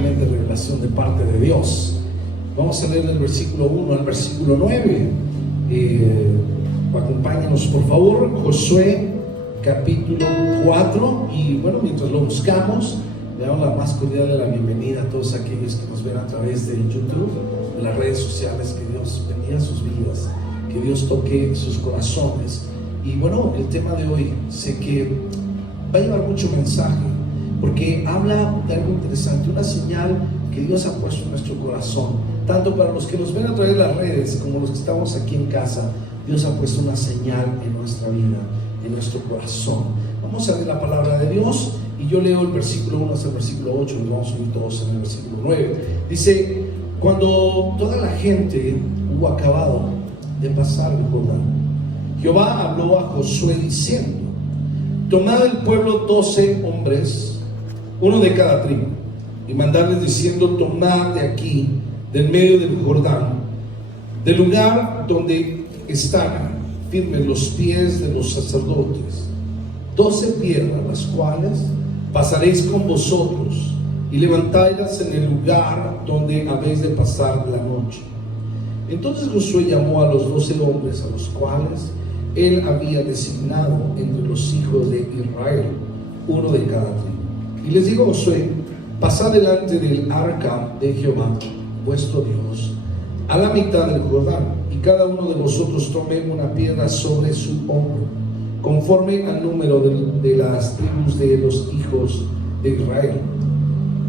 tremenda revelación de parte de Dios. Vamos a leer del versículo 1 al versículo 9. Acompáñanos por favor, Josué capítulo 4. Y bueno, mientras lo buscamos, le damos la más cordial de la bienvenida a todos aquellos que nos ven a través de YouTube, de las redes sociales. Que Dios bendiga sus vidas, que Dios toque sus corazones. Y bueno, el tema de hoy sé que va a llevar mucho mensaje, porque habla de algo interesante, una señal que Dios ha puesto en nuestro corazón, tanto para los que nos ven a través de las redes como los que estamos aquí en casa. Dios ha puesto una señal en nuestra vida, en nuestro corazón. Vamos a leer la palabra de Dios y yo leo el versículo 1 hasta el versículo 8 y vamos a subir todos en el versículo 9. Dice: cuando toda la gente hubo acabado de pasar el Jordán, Jehová habló a Josué diciendo: tomad del pueblo 12 hombres, uno de cada tribu, y mandadles diciendo: tomad de aquí, del medio del Jordán, del lugar donde están firmes los pies de los sacerdotes, 12 piedras, las cuales pasaréis con vosotros, y levantáislas en el lugar donde habéis de pasar la noche. Entonces Josué llamó a los 12 hombres, a los cuales él había designado entre los hijos de Israel, uno de cada tribu. Y les dijo Josué: pasad delante del arca de Jehová, vuestro Dios, a la mitad del Jordán, y cada uno de vosotros tome una piedra sobre su hombro, conforme al número de las tribus de los hijos de Israel,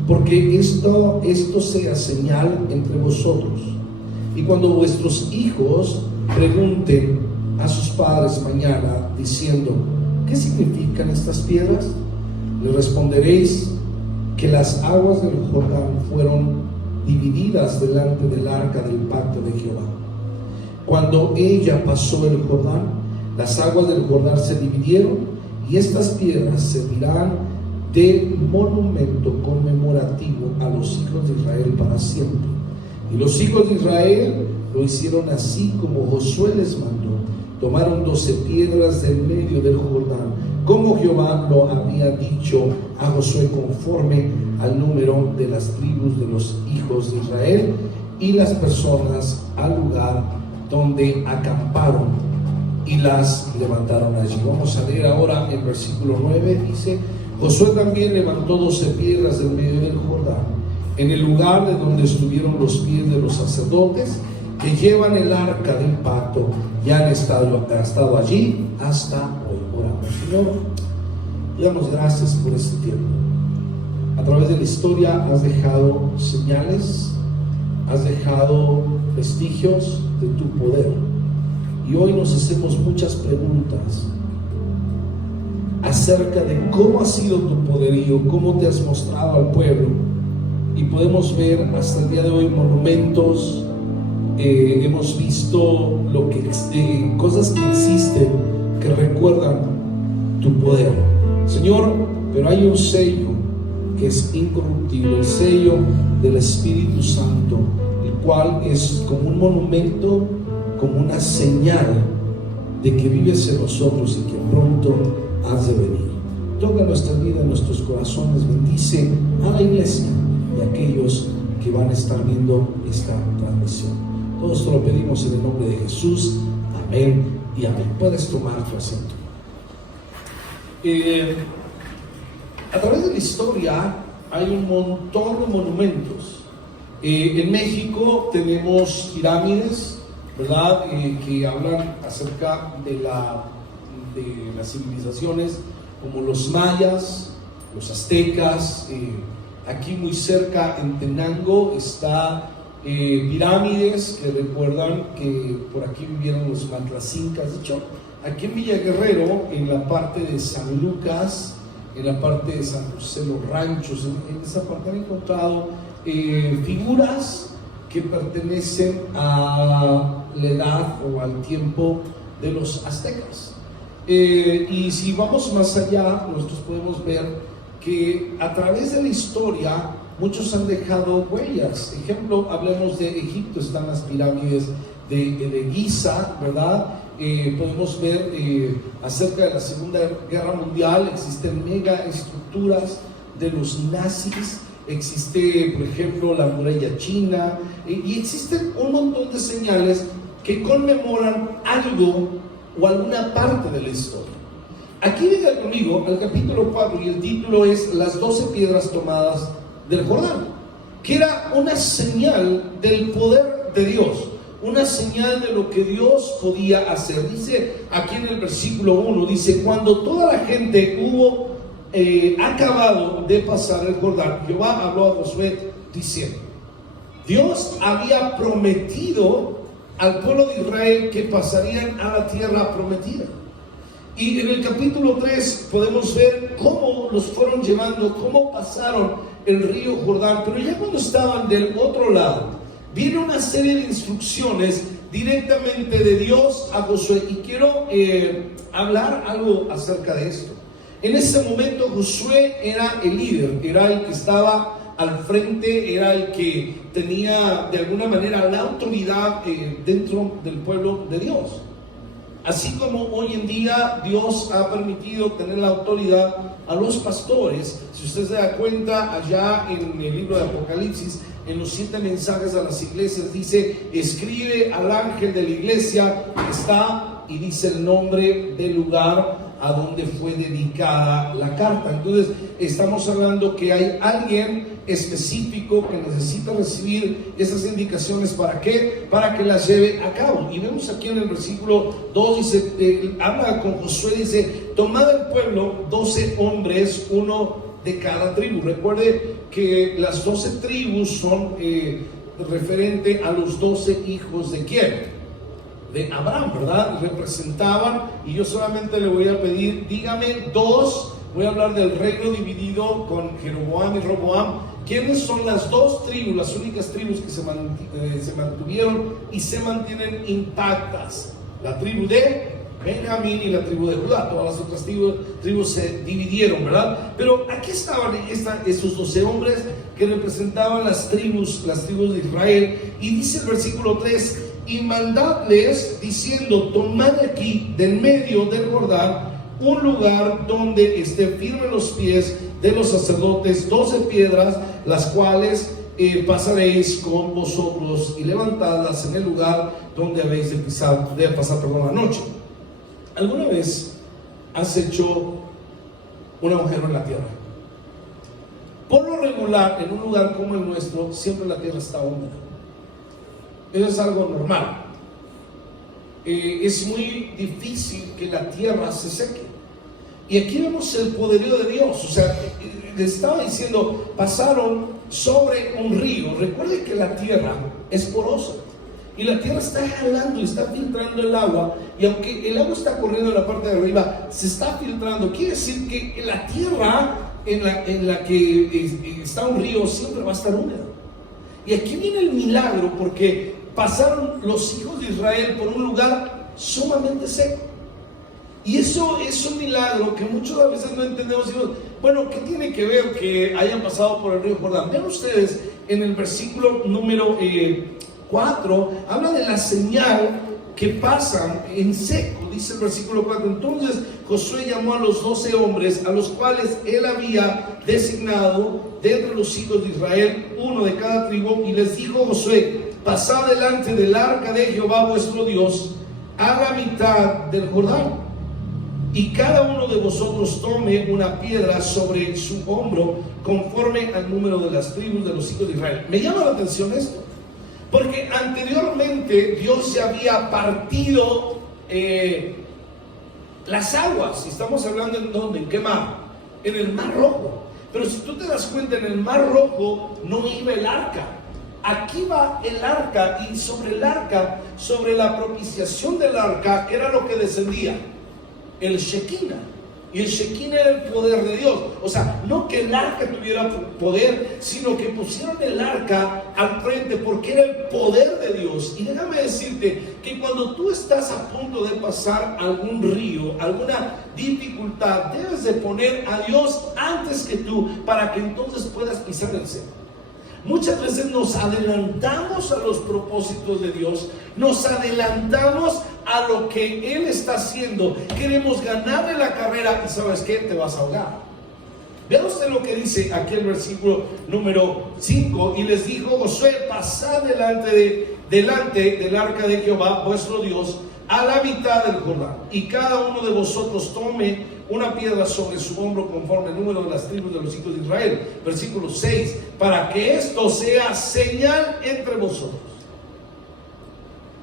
porque esto sea señal entre vosotros. Y cuando vuestros hijos pregunten a sus padres mañana, diciendo: ¿qué significan estas piedras?, le responderéis que las aguas del Jordán fueron divididas delante del arca del pacto de Jehová. Cuando ella pasó el Jordán, las aguas del Jordán se dividieron, y estas piedras servirán de monumento conmemorativo a los hijos de Israel para siempre. Y los hijos de Israel lo hicieron así como Josué les mandó. Tomaron 12 piedras del medio del Jordán, como Jehová lo había dicho a Josué, conforme al número de las tribus de los hijos de Israel, y las personas al lugar donde acamparon, y las levantaron allí. Vamos a leer ahora el versículo 9. Dice: Josué también levantó 12 piedras del medio del Jordán, en el lugar de donde estuvieron los pies de los sacerdotes que llevan el arca del pacto, y han estado allí hasta hoy. Oramos. Señor, te damos gracias por este tiempo. A través de la historia has dejado señales, has dejado vestigios de tu poder, y hoy nos hacemos muchas preguntas acerca de cómo ha sido tu poderío, cómo te has mostrado al pueblo, y podemos ver hasta el día de hoy monumentos. Hemos visto cosas que existen que recuerdan tu poder, Señor, pero hay un sello que es incorruptible, el sello del Espíritu Santo, el cual es como un monumento, como una señal de que vives en nosotros y que pronto has de venir. Toca nuestra vida, nuestros corazones, bendice a la iglesia y a aquellos que van a estar viendo esta transmisión. Todos te lo pedimos en el nombre de Jesús. Amén y amén. Puedes tomar tu asiento. A través de la historia hay un montón de monumentos. En México tenemos pirámides, ¿verdad? Que hablan acerca de las civilizaciones como los mayas, los aztecas. Aquí muy cerca en Tenango está pirámides que recuerdan que por aquí vivieron los matlacincas. De hecho, aquí en Villa Guerrero, en la parte de San Lucas, en la parte de San José, los ranchos, en esa parte han encontrado figuras que pertenecen a la edad o al tiempo de los aztecas. Y si vamos más allá, nosotros podemos ver que a través de la historia muchos han dejado huellas. Ejemplo, hablemos de Egipto, están las pirámides de Giza, ¿verdad? Podemos ver acerca de la Segunda Guerra Mundial, existen mega estructuras de los nazis. existe, por ejemplo, la muralla china, y existen un montón de señales que conmemoran algo o alguna parte de la historia. Aquí venga conmigo al capítulo 4 y el título es Las 12 piedras tomadas del Jordán, que era una señal del poder de Dios, una señal de lo que Dios podía hacer. Dice aquí en el versículo 1, dice: cuando toda la gente hubo acabado de pasar el Jordán, Jehová habló a Josué diciendo. Dios había prometido al pueblo de Israel que pasarían a la tierra prometida. Y en el capítulo 3 podemos ver cómo los fueron llevando, cómo pasaron el río Jordán. Pero ya cuando estaban del otro lado, viene una serie de instrucciones directamente de Dios a Josué. Y quiero hablar algo acerca de esto. En ese momento Josué era el líder, era el que estaba al frente, era el que tenía de alguna manera la autoridad dentro del pueblo de Dios. Así como hoy en día Dios ha permitido tener la autoridad a los pastores. Si usted se da cuenta, allá en el libro de Apocalipsis, en los 7 mensajes a las iglesias, dice: escribe al ángel de la iglesia que está, y dice el nombre del lugar a donde fue dedicada la carta. Entonces estamos hablando que hay alguien específico que necesita recibir esas indicaciones. ¿Para qué? Para que las lleve a cabo. Y vemos aquí en el versículo 2, dice, habla con Josué, dice: tomad el pueblo 12 hombres, uno de cada tribu. Recuerde que las 12 tribus son referente a los 12 hijos de ¿quién? De Abraham, ¿verdad? Representaban, y yo solamente le voy a pedir, dígame dos. Voy a hablar del reino dividido con Jeroboam y Roboam. ¿Quiénes son las 2 tribus, las únicas tribus que se mantuvieron y se mantienen intactas? La tribu de Benjamín y la tribu de Judá. Todas las otras tribus se dividieron, ¿verdad? Pero aquí estaban esos 12 hombres que representaban las tribus de Israel. Y dice el versículo 3: y mandadles diciendo: tomad aquí del medio del Jordán un lugar donde esté firme los pies de los sacerdotes, 12 piedras, las cuales pasaréis con vosotros, y levantadlas en el lugar donde habéis de pasar la noche. ¿Alguna vez has hecho un agujero en la tierra? Por lo regular, en un lugar como el nuestro, siempre la tierra está húmeda. Eso es algo normal. Es muy difícil que la tierra se seque. Y aquí vemos el poderío de Dios. O sea, le estaba diciendo, pasaron sobre un río. Recuerde que la tierra es porosa, y la tierra está jalando y está filtrando el agua. Y aunque el agua está corriendo en la parte de arriba, se está filtrando. Quiere decir que la tierra en la que está un río siempre va a estar húmeda. Y aquí viene el milagro, porque pasaron los hijos de Israel por un lugar sumamente seco. Y eso es un milagro que muchas veces no entendemos. Decimos, bueno, ¿qué tiene que ver que hayan pasado por el río Jordán? Vean ustedes en el versículo número 4, habla de la señal que pasan en seco. Dice el versículo 4: entonces Josué llamó a los 12 hombres, a los cuales él había designado de entre los hijos de Israel, uno de cada tribu, y les dijo Josué: pasad delante del arca de Jehová vuestro Dios a la mitad del Jordán, y cada uno de vosotros tome una piedra sobre su hombro, conforme al número de las tribus de los hijos de Israel. Me llama la atención esto, porque anteriormente Dios ya había partido las aguas. Estamos hablando en ¿dónde? ¿En qué mar? En el Mar Rojo. Pero si tú te das cuenta, en el Mar Rojo no iba el arca. Aquí va el arca, y sobre el arca, sobre la propiciación del arca, ¿qué era lo que descendía? El Shekinah. Y el Shekinah era el poder de Dios. O sea, no que el arca tuviera poder, sino que pusieron el arca al frente porque era el poder de Dios. Y déjame decirte que cuando tú estás a punto de pasar algún río, alguna dificultad, debes de poner a Dios antes que tú, para que entonces puedas pisar el cielo. Muchas veces nos adelantamos a los propósitos de Dios, nos adelantamos a lo que Él está haciendo. Queremos ganarle la carrera, y ¿sabes qué? Te vas a ahogar. Vea usted lo que dice aquí el versículo número 5. Y les dijo Josué: pasad delante del arca de Jehová vuestro Dios a la mitad del Jordán, y cada uno de vosotros tome una piedra sobre su hombro conforme el número de las tribus de los hijos de Israel. Versículo 6: para que esto sea señal entre vosotros.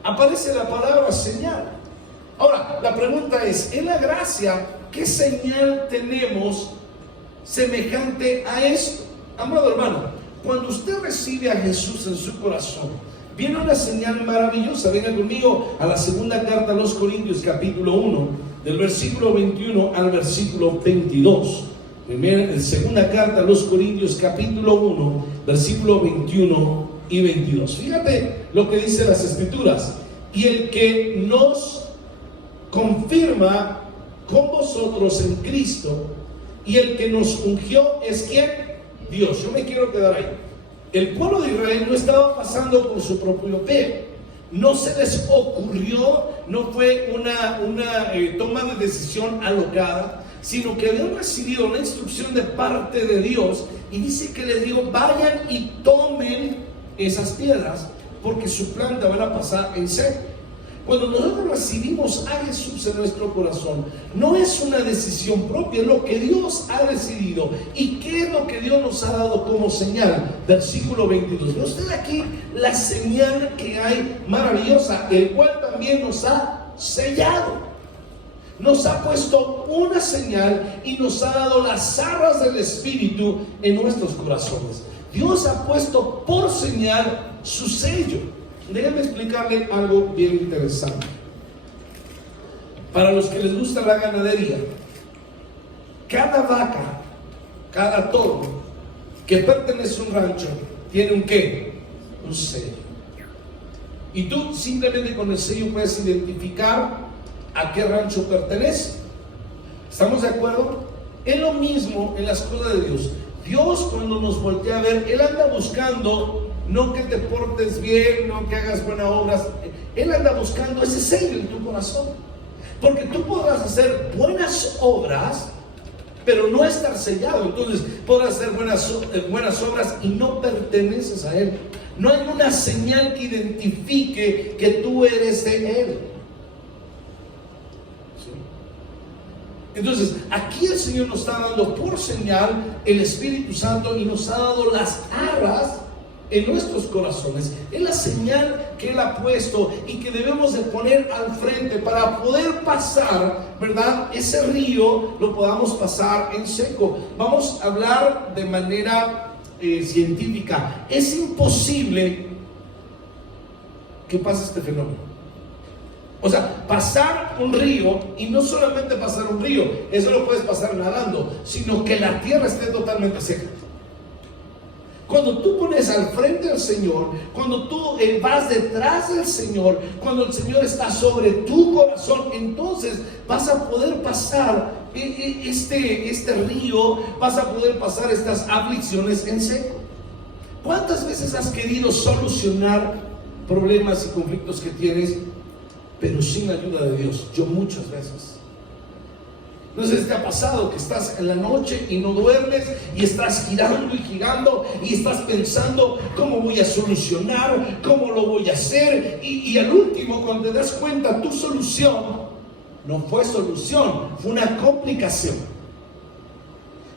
Aparece la palabra señal. Ahora, la pregunta es: en la gracia, ¿qué señal tenemos semejante a esto? Amado hermano, cuando usted recibe a Jesús en su corazón, viene una señal maravillosa. Venga conmigo a la segunda carta a los Corintios, capítulo 1, del versículo 21 al versículo 22. Segunda carta a los Corintios, capítulo 1, versículo 21 y 22. Fíjate lo que dice las Escrituras: y el que nos confirma con vosotros en Cristo, y el que nos ungió es ¿quién? Dios. Yo me quiero quedar ahí. El pueblo de Israel no estaba pasando por su propio pie. No se les ocurrió, no fue una toma de decisión alocada, sino que habían recibido una instrucción de parte de Dios, y dice que les dijo: vayan y tomen esas piedras, porque su planta van a pasar en seco. Cuando nosotros recibimos a Jesús en nuestro corazón, no es una decisión propia, es lo que Dios ha decidido. ¿Y qué es lo que Dios nos ha dado como señal? Versículo 22. ¿Ve usted aquí la señal que hay maravillosa? El cual también nos ha sellado. Nos ha puesto una señal y nos ha dado las arras del Espíritu en nuestros corazones. Dios ha puesto por señal su sello. Déjenme explicarle algo bien interesante. Para los que les gusta la ganadería, cada vaca, cada toro que pertenece a un rancho tiene un ¿qué? Un sello. Y tú simplemente con el sello puedes identificar a qué rancho pertenece. ¿Estamos de acuerdo? Es lo mismo en las cosas de Dios. Dios, cuando nos voltea a ver, Él anda buscando no que te portes bien, no que hagas buenas obras. Él anda buscando ese sello en tu corazón. Porque tú podrás hacer buenas obras, pero no estar sellado. Entonces podrás hacer buenas obras y no perteneces a Él. No hay una señal que identifique que tú eres de Él. ¿Sí? Entonces aquí el Señor nos está dando por señal el Espíritu Santo, y nos ha dado las arras en nuestros corazones. Es la señal que Él ha puesto y que debemos de poner al frente para poder pasar, ¿verdad? Ese río lo podamos pasar en seco. Vamos a hablar de manera científica. Es imposible que pase este fenómeno. O sea, pasar un río, y no solamente pasar un río, eso lo puedes pasar nadando, sino que la tierra esté totalmente seca. Cuando tú pones al frente al Señor, cuando tú vas detrás del Señor, cuando el Señor está sobre tu corazón, entonces vas a poder pasar este río, vas a poder pasar estas aflicciones en seco. ¿Cuántas veces has querido solucionar problemas y conflictos que tienes, pero sin la ayuda de Dios? Yo muchas veces. No sé si te ha pasado que estás en la noche y no duermes, y estás girando y girando, y estás pensando: ¿cómo voy a solucionar? ¿Cómo lo voy a hacer? Y al último, cuando te das cuenta, tu solución no fue solución, fue una complicación.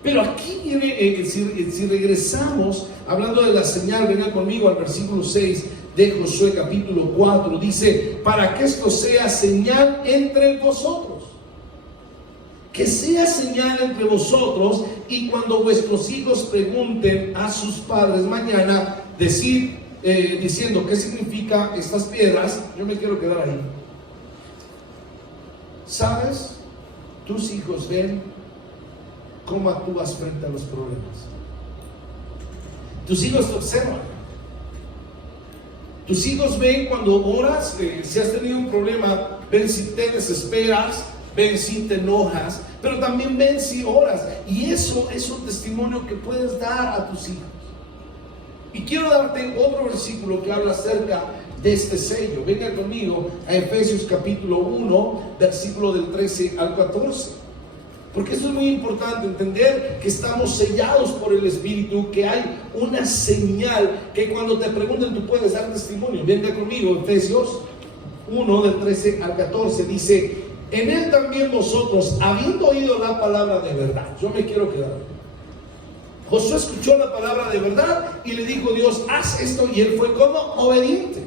Pero aquí viene, si regresamos, hablando de la señal, vengan conmigo al versículo 6 de Josué capítulo 4, dice: para que esto sea señal entre vosotros. Que sea señal entre vosotros, y cuando vuestros hijos pregunten a sus padres mañana, diciendo ¿qué significa estas piedras? Yo me quiero quedar ahí. ¿Sabes? Tus hijos ven cómo actúas frente a los problemas. Tus hijos te observan. Tus hijos ven cuando oras, si has tenido un problema, ven si te desesperas, ven si te enojas, pero también ven si oras. Y eso es un testimonio que puedes dar a tus hijos. Y quiero darte otro versículo que habla acerca de este sello. Venga conmigo a Efesios capítulo 1, versículo del 13 al 14. Porque eso es muy importante, entender que estamos sellados por el Espíritu, que hay una señal que cuando te pregunten tú puedes dar testimonio. Venga conmigo, Efesios 1 del 13 al 14 dice: en él también vosotros, habiendo oído la palabra de verdad. Yo me quiero quedar. Josué escuchó la palabra de verdad y le dijo Dios, haz esto, y él fue como obediente.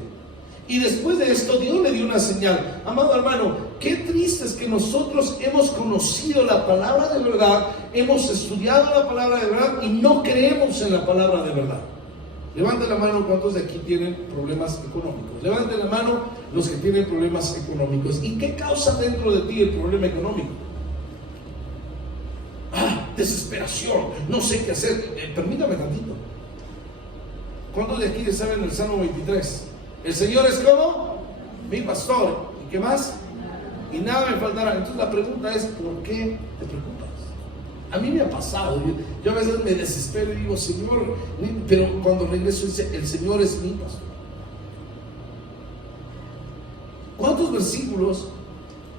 Y después de esto Dios le dio una señal. Amado hermano, qué triste es que nosotros hemos conocido la palabra de verdad, hemos estudiado la palabra de verdad y no creemos en la palabra de verdad. Levante la mano cuántos de aquí tienen problemas económicos. Levante la mano los que tienen problemas económicos. ¿Y qué causa dentro de ti el problema económico? Desesperación, no sé qué hacer. Permítame tantito. ¿Cuántos de aquí saben el Salmo 23? El Señor es como mi pastor. ¿Y qué más? Y nada me faltará. Entonces la pregunta es, ¿por qué te preocupas? A mí me ha pasado. Yo a veces me desespero y digo, Señor, pero cuando regreso dice, el Señor es mi pastor. ¿Cuántos versículos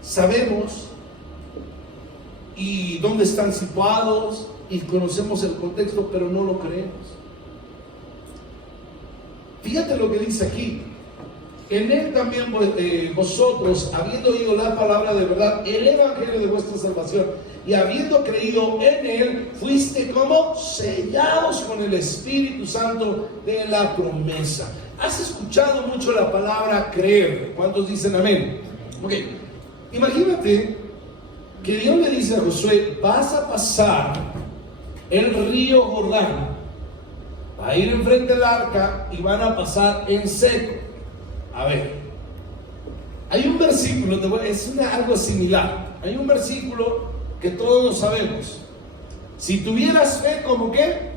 sabemos y dónde están situados y conocemos el contexto, pero no lo creemos? Fíjate lo que dice aquí: en él también vosotros, habiendo oído la palabra de verdad, el evangelio de vuestra salvación, y habiendo creído en él, fuiste como sellados con el Espíritu Santo de la promesa. ¿Has escuchado mucho la palabra creer? ¿Cuántos dicen amén? Ok, imagínate que Dios le dice a Josué, vas a pasar el río Jordán, va a ir enfrente del arca y van a pasar en seco. A ver, hay un versículo, es algo similar. Hay un versículo que todos lo sabemos. Si tuvieras fe como ¿qué?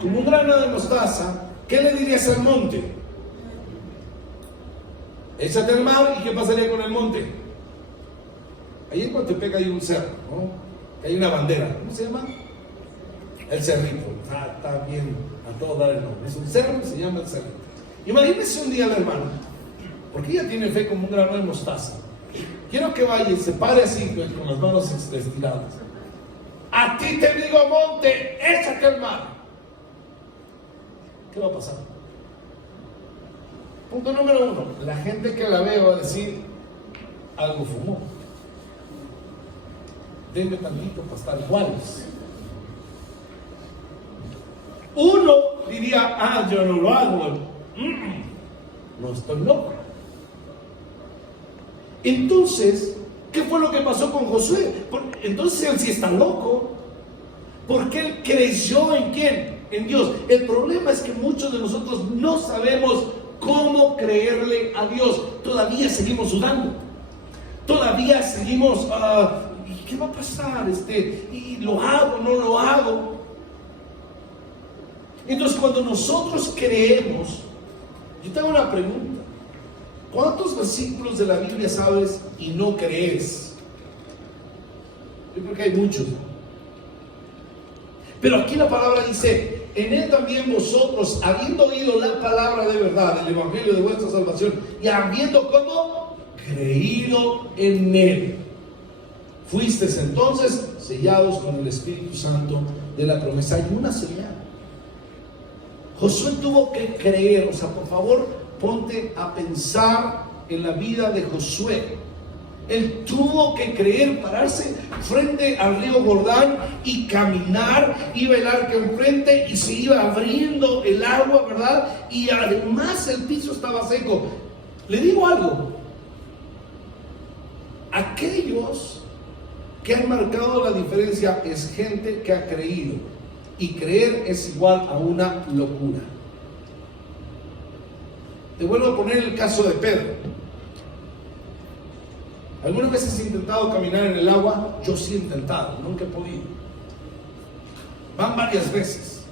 Como un grano de mostaza, ¿qué le dirías al monte? Échate al mar. ¿Y qué pasaría con el monte? Ahí en Coatepec hay un cerro, ¿no? Hay una bandera, ¿cómo se llama? El Cerrito. Está bien, a todos dar el nombre. Es un cerro que se llama el Cerrito. Imagínense un día al hermano, porque ella tiene fe como un grano de mostaza. Quiero que vaya y se pare así, con las manos estiradas. A ti te digo, monte, échate al mar. ¿Qué va a pasar? Punto número 1. La gente que la ve va a decir, algo fumó. Deme tantito para estar iguales. Uno diría, yo no lo hago. No estoy loco. Entonces, ¿qué fue lo que pasó con Josué? Entonces él sí está loco, porque él creyó en ¿quién? En Dios. El problema es que muchos de nosotros no sabemos cómo creerle a Dios. Todavía seguimos dudando. Todavía seguimos, ¿qué va a pasar? ¿Y lo hago, no lo hago? Entonces, cuando nosotros creemos, yo tengo una pregunta. ¿Cuántos versículos de la Biblia sabes y no crees? Yo creo que hay muchos. Pero aquí la palabra dice, en él también vosotros, habiendo oído la palabra de verdad, el evangelio de vuestra salvación, y habiendo como creído en él, fuisteis entonces sellados con el Espíritu Santo de la promesa. Hay una señal. Josué tuvo que creer. O sea, por favor, ponte a pensar en la vida de Josué. Él tuvo que creer, pararse frente al río Jordán y caminar, iba el arca enfrente y se iba abriendo el agua, ¿verdad? Y además el piso estaba seco. Le digo algo, aquellos que han marcado la diferencia es gente que ha creído, y creer es igual a una locura. Te vuelvo a poner el caso de Pedro. ¿Alguna vez has intentado caminar en el agua? Yo sí he intentado, nunca he podido. Van varias veces.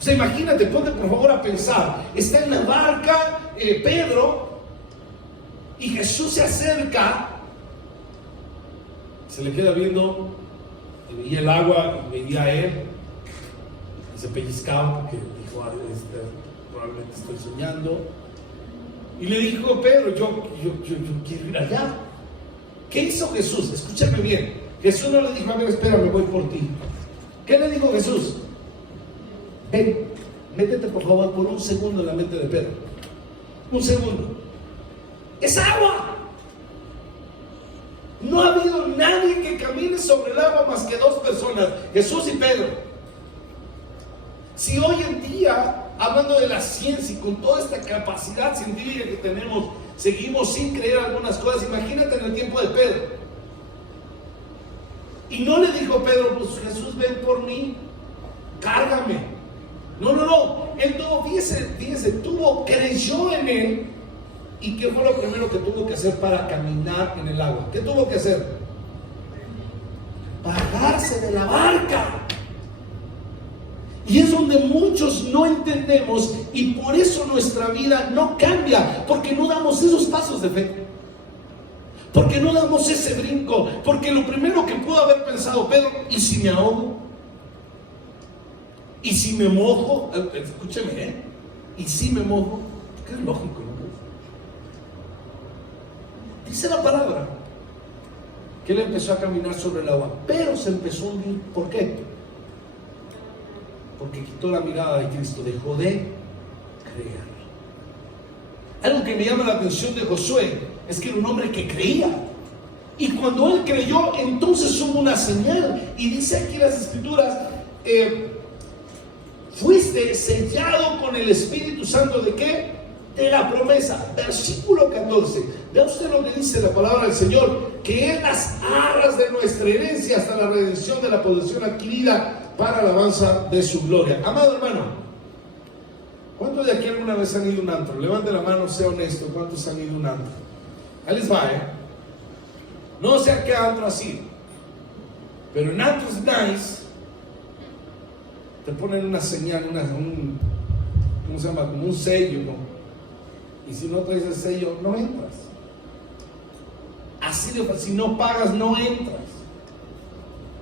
O sea, imagínate, ponte por favor a pensar. Está en la barca Pedro, y Jesús se acerca, se le queda viendo, y veía el agua, y veía a él, y se pellizcaba porque dijo, probablemente estoy soñando. Y le dijo Pedro, yo quiero ir allá. ¿Qué hizo Jesús? Escúchame bien. Jesús no le dijo, a ver, espérame, voy por ti. ¿Qué le dijo Jesús? Ven, métete por favor por un segundo en la mente de Pedro. Un segundo. Es agua. No ha habido nadie que camine sobre el agua más que dos personas, Jesús y Pedro. Si hoy en día, hablando de la ciencia y con toda esta capacidad científica que tenemos, seguimos sin creer algunas cosas, imagínate en el tiempo de Pedro. Y no le dijo Pedro, pues Jesús, ven por mí, cárgame. No. Él tuvo, fíjese, creyó en él. ¿Y qué fue lo primero que tuvo que hacer para caminar en el agua? ¿Qué tuvo que hacer? Bajarse de la barca. Y es donde muchos no entendemos, y por eso nuestra vida no cambia, porque no damos esos pasos de fe, porque no damos ese brinco, porque lo primero que pudo haber pensado Pedro, ¿y si me ahogo? ¿Y si me mojo? Escúcheme, ¿y si me mojo? Que es lógico, ¿no? Dice la palabra que él empezó a caminar sobre el agua, pero se empezó a hundir. ¿Por qué? Porque quitó la mirada de Cristo, dejó de creer. Algo que me llama la atención de Josué es que era un hombre que creía, y cuando él creyó, entonces hubo una señal. Y dice aquí las escrituras, fuiste sellado con el Espíritu Santo. ¿De qué? De la promesa. Versículo 14. Vea usted lo que dice la palabra del Señor, que Él las arras de nuestra herencia hasta la redención de la posesión adquirida para alabanza de su gloria. Amado hermano, ¿cuántos de aquí alguna vez han ido a un antro? Levante la mano, sea honesto. ¿Cuántos han ido a un antro? Ahí les va, no sé a qué antro así, pero en antros nice te ponen una señal, ¿cómo se llama? Como un sello, ¿no? Y si no traes el sello, no entras. Así de fácil, si no pagas, no entras.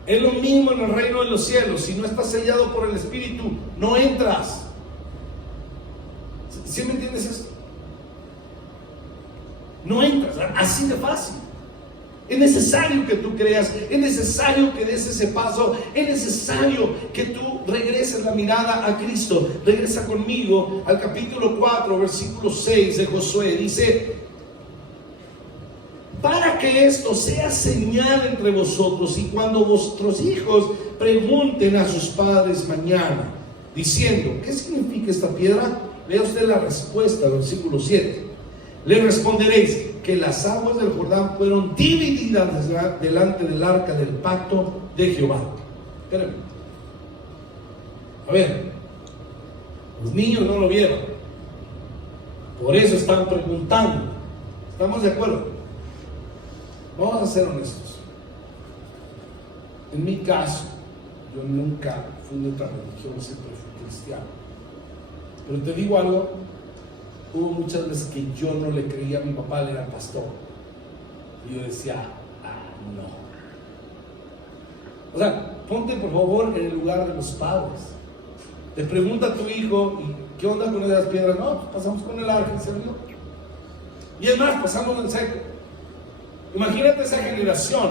Es lo mismo en el reino de los cielos. Si no estás sellado por el Espíritu, no entras. ¿Sí me entiendes eso? No entras, así de fácil. Es necesario que tú creas, es necesario que des ese paso, es necesario que tú regreses la mirada a Cristo. Regresa conmigo al capítulo 4, versículo 6 de Josué. Dice: para que esto sea señal entre vosotros, y cuando vuestros hijos pregunten a sus padres mañana, diciendo, ¿qué significa esta piedra? Vea usted la respuesta, versículo 7. Le responderéis que las aguas del Jordán fueron divididas delante del arca del pacto de Jehová. Espérenme. A ver, los niños no lo vieron, por eso están preguntando. ¿Estamos de acuerdo? Vamos a ser honestos. En mi caso, yo nunca fui de otra religión, siempre fui cristiano. Pero te digo algo, hubo muchas veces que yo no le creía a mi papá, él era pastor. Y yo decía, no. O sea, ponte por favor en el lugar de los padres. Te pregunta a tu hijo, ¿y qué onda con esas piedras? No, pues pasamos con el arca y se vio. Y es más, pasamos en seco. Imagínate esa generación.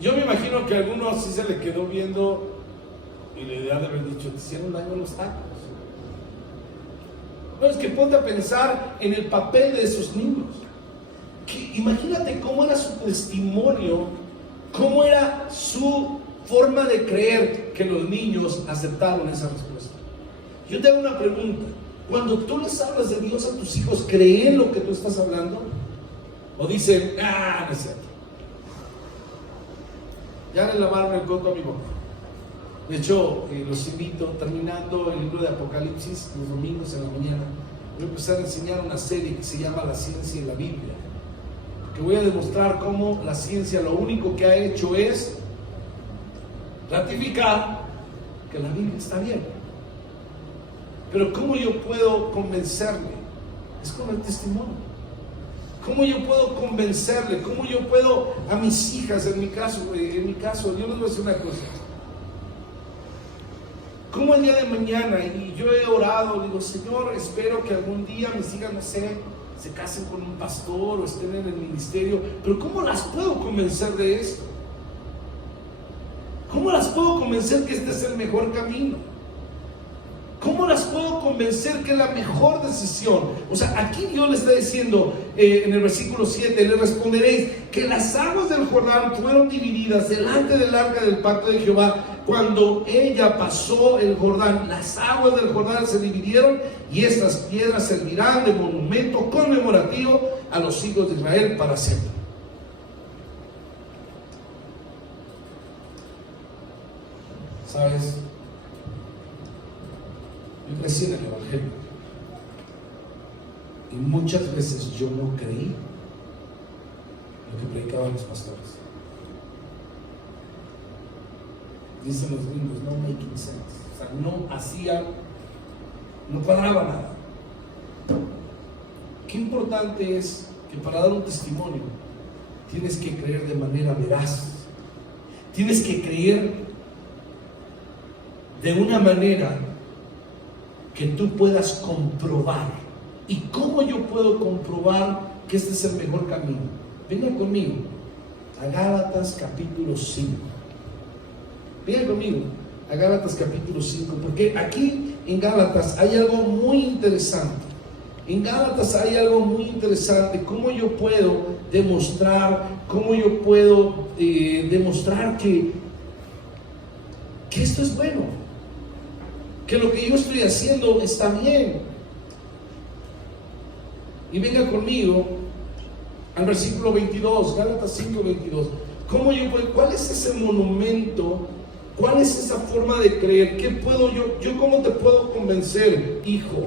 Yo me imagino que a algunos sí se le quedó viendo y le debe haber dicho, te hicieron daño los tacos. No, es que ponte a pensar en el papel de esos niños. Imagínate cómo era su testimonio, cómo era su forma de creer, que los niños aceptaron esa respuesta. Yo te hago una pregunta: cuando tú les hablas de Dios a tus hijos, ¿creen lo que tú estás hablando? ¿O dicen, no es cierto? Ya le lavaron el coto a mi boca. De hecho, los invito, terminando el libro de Apocalipsis, los domingos en la mañana, voy a empezar a enseñar una serie que se llama La Ciencia en la Biblia, que voy a demostrar cómo la ciencia lo único que ha hecho es ratificar que la Biblia está bien. Pero ¿cómo yo puedo convencerle? Es con el testimonio. ¿Cómo yo puedo convencerle? ¿Cómo yo puedo a mis hijas, en mi caso, yo les voy a decir una cosa. Como el día de mañana, y yo he orado, digo, Señor, espero que algún día mis hijas, no sé, se casen con un pastor o estén en el ministerio, pero ¿cómo las puedo convencer de esto? ¿Cómo las puedo convencer que este es el mejor camino? ¿Cómo las puedo convencer que es la mejor decisión? O sea, aquí Dios le está diciendo en el versículo 7, le responderéis que las aguas del Jordán fueron divididas delante del arca del pacto de Jehová. Cuando ella pasó el Jordán, las aguas del Jordán se dividieron y estas piedras servirán de monumento conmemorativo a los hijos de Israel para siempre. ¿Sabes? Yo crecí en el Evangelio y muchas veces yo no creí lo que predicaban los pastores. Dicen los gringos, no making sense. O sea, no hacía, no cuadraba nada. Qué importante es que para dar un testimonio tienes que creer de manera veraz. Tienes que creer de una manera que tú puedas comprobar. ¿Y cómo yo puedo comprobar que este es el mejor camino? Venga conmigo a Gálatas capítulo 5. Venga conmigo a Gálatas capítulo 5, porque aquí en Gálatas hay algo muy interesante. En Gálatas hay algo muy interesante. Cómo yo puedo demostrar, demostrar que esto es bueno, que lo que yo estoy haciendo está bien. Y venga conmigo al versículo 22, Gálatas 5, 22. ¿Cuál es ese monumento? ¿Cuál es esa forma de creer? ¿Qué puedo yo cómo te puedo convencer, hijo?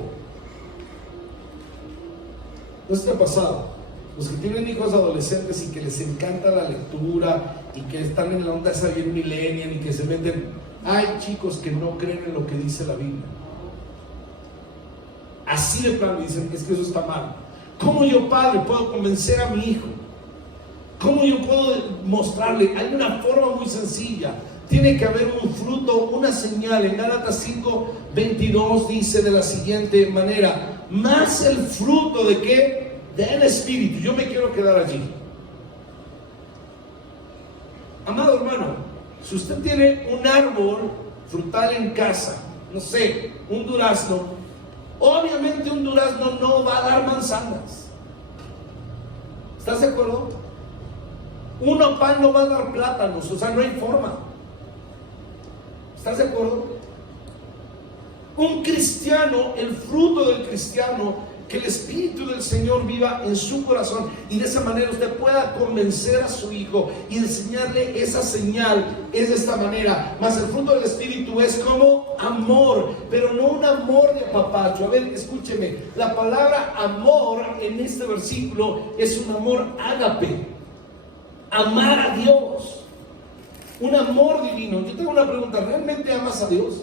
¿No se te ha pasado? Los que tienen hijos adolescentes y que les encanta la lectura y que están en la onda esa bien millennial y que se meten. Hay chicos que no creen en lo que dice la Biblia. Así de plano dicen que es que eso está mal. ¿Cómo yo, padre, puedo convencer a mi hijo? ¿Cómo yo puedo mostrarle? Hay una forma muy sencilla. Tiene que haber un fruto, una señal. En Gálatas 5, 22 dice de la siguiente manera: más el fruto de ¿qué? Del Espíritu. Yo me quiero quedar allí. Amado hermano, si usted tiene un árbol frutal en casa, no sé, un durazno, obviamente un durazno no va a dar manzanas. ¿Estás de acuerdo? Un nopal no va a dar plátanos, o sea, no hay forma. ¿Estás de acuerdo? Un cristiano, el fruto del cristiano, que el Espíritu del Señor viva en su corazón y de esa manera usted pueda convencer a su hijo y enseñarle esa señal, es de esta manera. Mas el fruto del Espíritu es como amor, pero no un amor de apapacho. A ver, escúcheme, la palabra amor en este versículo es un amor ágape, amar a Dios, un amor divino. Yo tengo una pregunta: ¿realmente amas a Dios?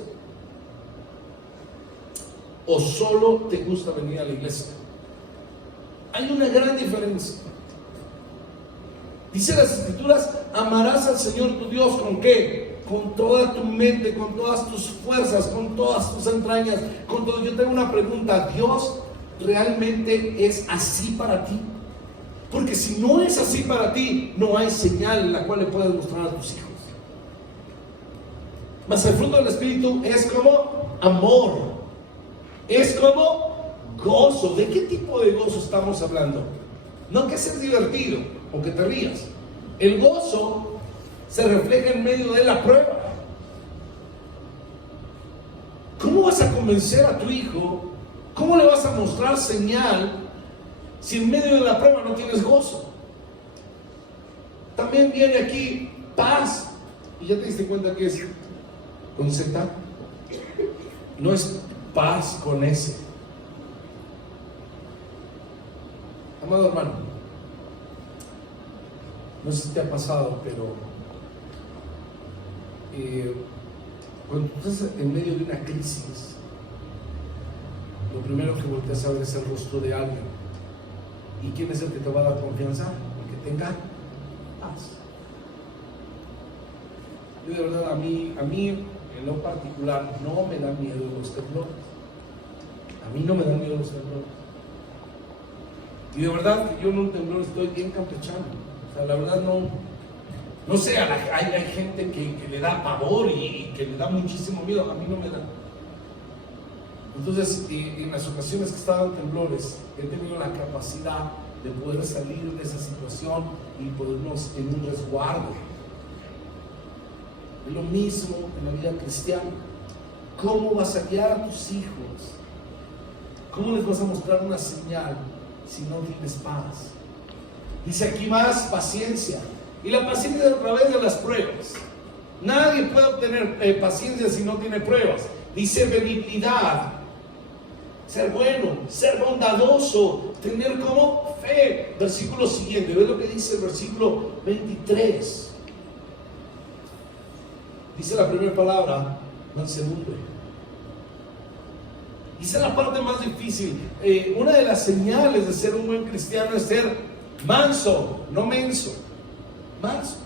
¿O solo te gusta venir a la iglesia? Hay una gran diferencia. Dice las Escrituras: amarás al Señor tu Dios ¿con qué? Con toda tu mente, con todas tus fuerzas, con todas tus entrañas, con todo. Yo tengo una pregunta: ¿Dios realmente es así para ti? Porque si no es así para ti, no hay señal en la cual le puedes mostrar a tus hijos. Mas el fruto del Espíritu es como amor, es como gozo. ¿De qué tipo de gozo estamos hablando? No que seas divertido o que te rías. El gozo se refleja en medio de la prueba. ¿Cómo vas a convencer a tu hijo? ¿Cómo le vas a mostrar señal si en medio de la prueba no tienes gozo? También viene aquí paz. Y ya te diste cuenta que es con Z. No es paz con S. Amado hermano, no sé si te ha pasado, pero cuando tú estás en medio de una crisis, lo primero que volteas a ver es el rostro de alguien. ¿Y quién es el que te va a dar confianza? El que tenga paz. Yo de verdad, a mí en lo particular no me da miedo los temblores. A mí no me dan miedo los temblores. Y de verdad que yo en un temblor estoy bien campechano. O sea, la verdad no. No sé, hay gente que le da pavor y que le da muchísimo miedo. A mí no me da. Entonces, en las ocasiones que estaban temblores, he tenido la capacidad de poder salir de esa situación y ponernos en un resguardo. Es lo mismo en la vida cristiana. ¿Cómo vas a guiar a tus hijos? ¿Cómo les vas a mostrar una señal si no tienes paz? Dice aquí más paciencia. Y la paciencia es a través de las pruebas. Nadie puede obtener paciencia si no tiene pruebas. Dice benignidad. Ser bueno, ser bondadoso, tener como fe. Versículo siguiente, ve lo que dice el versículo 23. Dice la primera palabra, mansedumbre. Dice la parte más difícil. Una de las señales de ser un buen cristiano es ser manso, no menso. Manso.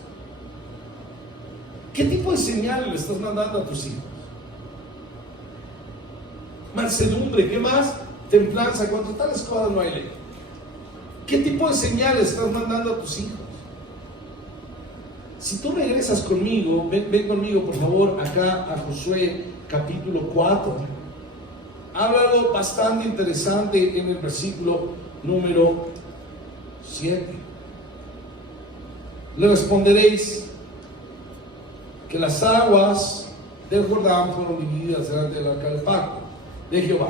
¿Qué tipo de señales le estás mandando a tus hijos? Mansedumbre, ¿qué más? Templanza, cuando tales cosas no hay ley. ¿Qué tipo de señales estás mandando a tus hijos? Si tú regresas conmigo, ven conmigo por favor acá a Josué capítulo 4. Habla algo bastante interesante en el versículo número 7. Le responderéis que las aguas del Jordán fueron divididas delante del arca del pacto de Jehová.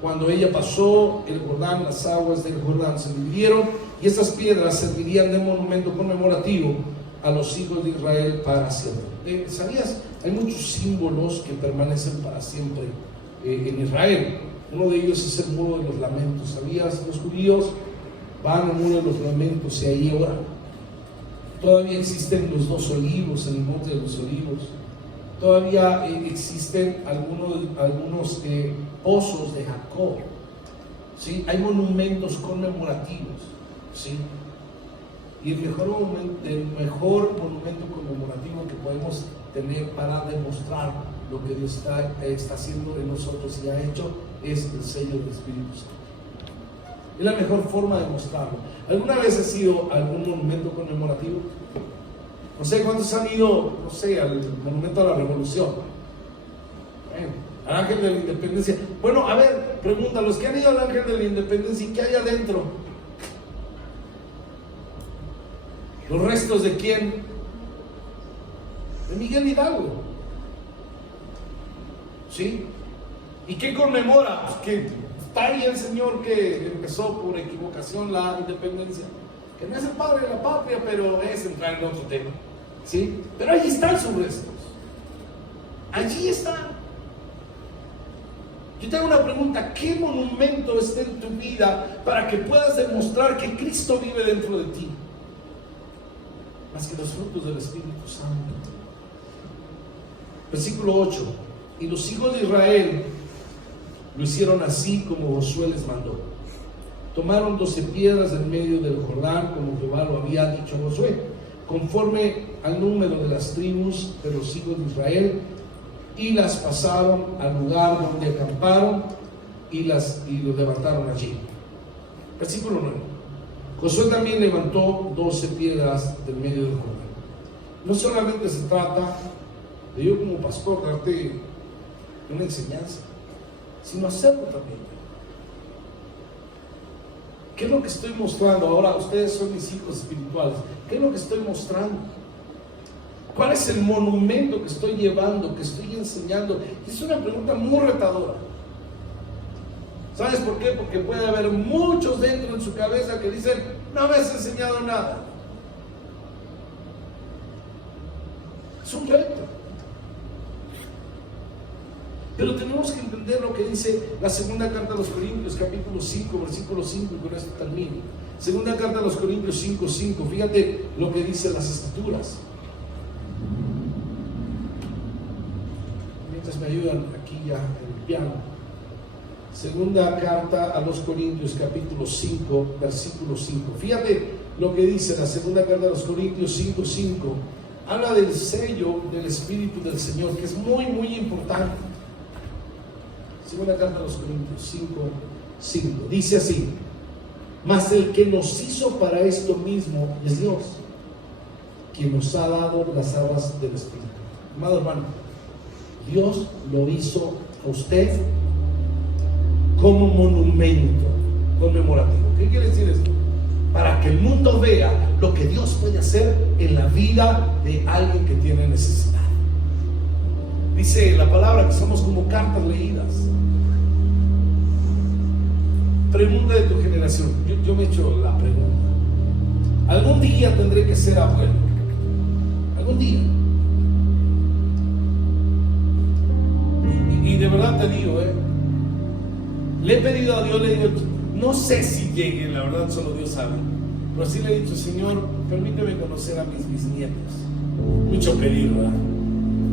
Cuando ella pasó el Jordán, las aguas del Jordán se dividieron y estas piedras servirían de monumento conmemorativo a los hijos de Israel para siempre. ¿Sabías? Hay muchos símbolos que permanecen para siempre en Israel. Uno de ellos es el muro de los lamentos. ¿Sabías? Los judíos van al muro de los lamentos y ahí oran. Todavía existen los dos olivos en el monte de los olivos. Todavía existen algunos pozos de Jacob, ¿sí? Hay monumentos conmemorativos, ¿sí? Y el mejor monumento conmemorativo que podemos tener para demostrar lo que Dios está haciendo en nosotros y ha hecho es el sello del Espíritu Santo. Es la mejor forma de mostrarlo. ¿Alguna vez has ido a algún monumento conmemorativo? No sé cuántos han ido, no sé, al Monumento a la Revolución, al Ángel de la Independencia. Bueno, a ver, pregunta, los que han ido al Ángel de la Independencia, ¿y qué hay adentro? ¿Los restos de quién? De Miguel Hidalgo. ¿Sí? ¿Y qué conmemora? Pues que está ahí el señor que empezó por equivocación la independencia, que no es el padre de la patria, pero es entrar en otro tema. ¿Sí? Pero allí están sus restos. Allí están. Yo te hago una pregunta: ¿qué monumento está en tu vida para que puedas demostrar que Cristo vive dentro de ti? Más que los frutos del Espíritu Santo. Versículo 8. Y los hijos de Israel lo hicieron así como Josué les mandó. Tomaron 12 piedras en medio del Jordán, como Jehová lo había dicho a Josué, conforme al número de las tribus de los hijos de Israel, y las pasaron al lugar donde acamparon y los levantaron allí. Versículo 9. Josué también levantó 12 piedras del medio del Jordán. No solamente se trata de yo como pastor darte una enseñanza, sino hacerlo también. ¿Qué es lo que estoy mostrando? Ahora ustedes son mis hijos espirituales. ¿Qué es lo que estoy mostrando? ¿Cuál es el monumento que estoy llevando, que estoy enseñando? Es una pregunta muy retadora. ¿Sabes por qué? Porque puede haber muchos dentro en su cabeza que dicen: no me has enseñado nada. Es un reto. Pero tenemos que entender lo que dice la segunda carta a los Corintios, capítulo 5, versículo 5, y con esto termino. Segunda carta a los Corintios 5, 5. Fíjate lo que dicen las Escrituras. Mientras me ayudan aquí ya en el piano. Segunda carta a los Corintios, capítulo 5, versículo 5. Fíjate lo que dice la segunda carta a los Corintios 5, 5. Habla del sello del Espíritu del Señor, que es muy, muy importante. Segunda carta a los Corintios 5, 5. Dice así: mas el que nos hizo para esto mismo es Dios, quien nos ha dado las aguas del Espíritu. Amado hermano, Dios lo hizo a usted como monumento conmemorativo. ¿Qué quiere decir esto? Para que el mundo vea lo que Dios puede hacer en la vida de alguien que tiene necesidad. Dice la palabra que somos como cartas leídas. Pregunta de tu generación. Yo me he hecho la pregunta. Algún día tendré que ser abuelo. Algún día. Y de verdad te digo, le he pedido a Dios, le digo, no sé si llegue, la verdad solo Dios sabe, pero sí le he dicho, Señor, permíteme conocer a mis bisnietos. Mucho pedir, ¿verdad?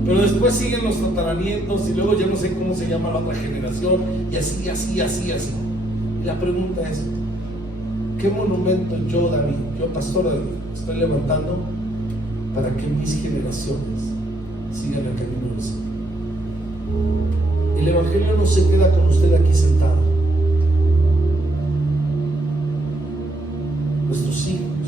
Pero después siguen los tataranietos y luego ya no sé cómo se llama la otra generación, y así. Y la pregunta es, ¿qué monumento yo, David, yo pastor David, estoy levantando para que mis generaciones sigan el camino del Señor? El Evangelio no se queda con usted aquí sentado. Nuestros hijos,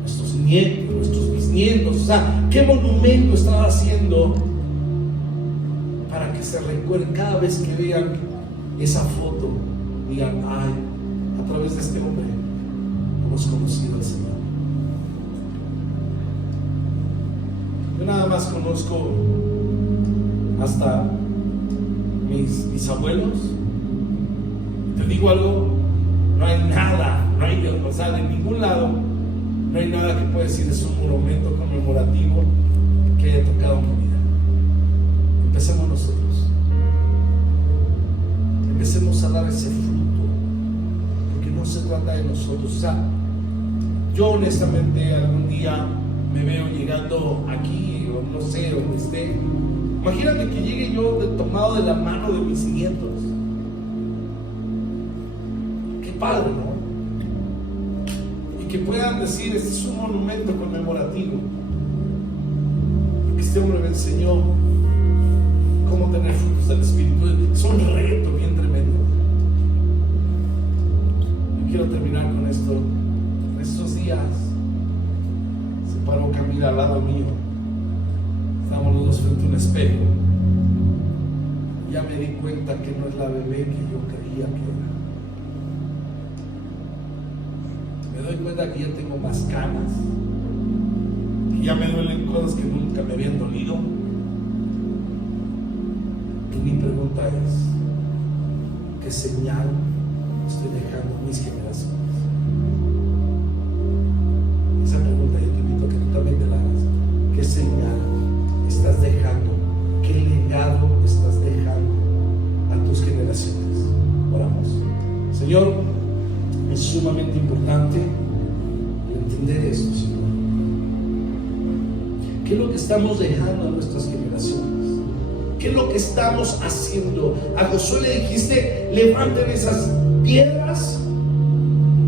nuestros nietos, nuestros bisnietos, o sea, ¿qué monumento estaba haciendo para que se recuerden cada vez que vean esa foto? Digan, ay, a través de este hombre hemos conocido al Señor. Yo nada más conozco hasta mis bisabuelos. Te digo algo, no hay nada, o sea, de ningún lado, no hay nada que pueda decir es un monumento conmemorativo que haya tocado mi vida. Empecemos nosotros. Empecemos a dar ese fruto, porque no se trata de nosotros. O sea, yo honestamente algún día me veo llegando aquí, o no sé, donde esté. Imagínate que llegue yo tomado de la mano de mis nietos. Qué padre, ¿no? Y que puedan decir, este es un monumento conmemorativo. Este hombre me enseñó cómo tener frutos del Espíritu. Es un reto bien tremendo. Yo quiero terminar con esto. En estos días se paró Camila al lado mío. Estábamos los dos frente a un espejo. Ya me di cuenta que no es la bebé que yo creía que era. Me doy cuenta que ya tengo más canas, que ya me duelen cosas que nunca me habían dolido. Y mi pregunta es, ¿qué señal estoy dejando a mis generaciones? Esa pregunta yo te invito a que tú también te la hagas. ¿Qué señal estás dejando? ¿Qué legado estás dejando a tus generaciones? Oramos. Señor, es sumamente importante entender esto, Señor. ¿Qué es lo que estamos dejando a nuestras generaciones? ¿Qué es lo que estamos haciendo? A Josué le dijiste, levanten esas piedras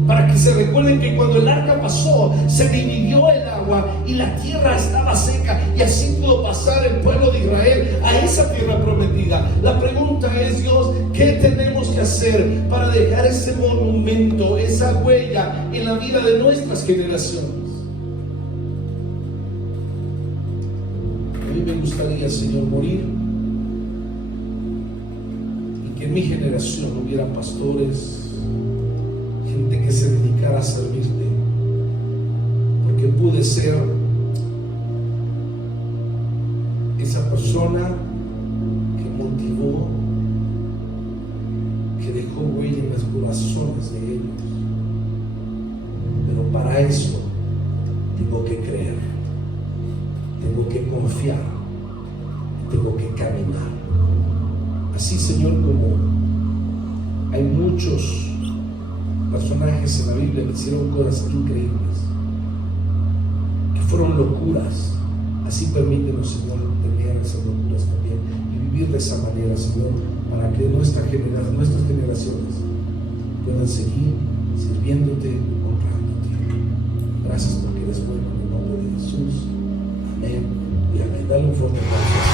para que se recuerden que cuando el arca pasó, se dividió el agua y la tierra estaba seca, y así pudo pasar el pueblo de Israel a esa tierra prometida. La pregunta es, Dios, ¿qué tenemos que hacer para dejar ese monumento, esa huella en la vida de nuestras generaciones? A mí me gustaría, Señor, morir y que en mi generación hubiera pastores, gente que se dedicara a servirte, porque pude ser esa persona que motivó, que dejó huella en los corazones de ellos. Pero para eso tengo que creer, tengo que confiar, tengo que caminar. Así, Señor, como hay muchos personajes en la Biblia que hicieron cosas increíbles, que fueron locuras, así permítenos, Señor, tener esas locuras también y vivir de esa manera, Señor, para que nuestras generaciones puedan seguir sirviéndote, honrándote. Gracias porque eres bueno, en el nombre de Jesús. Amén y amén. Dale un fuerte aplauso.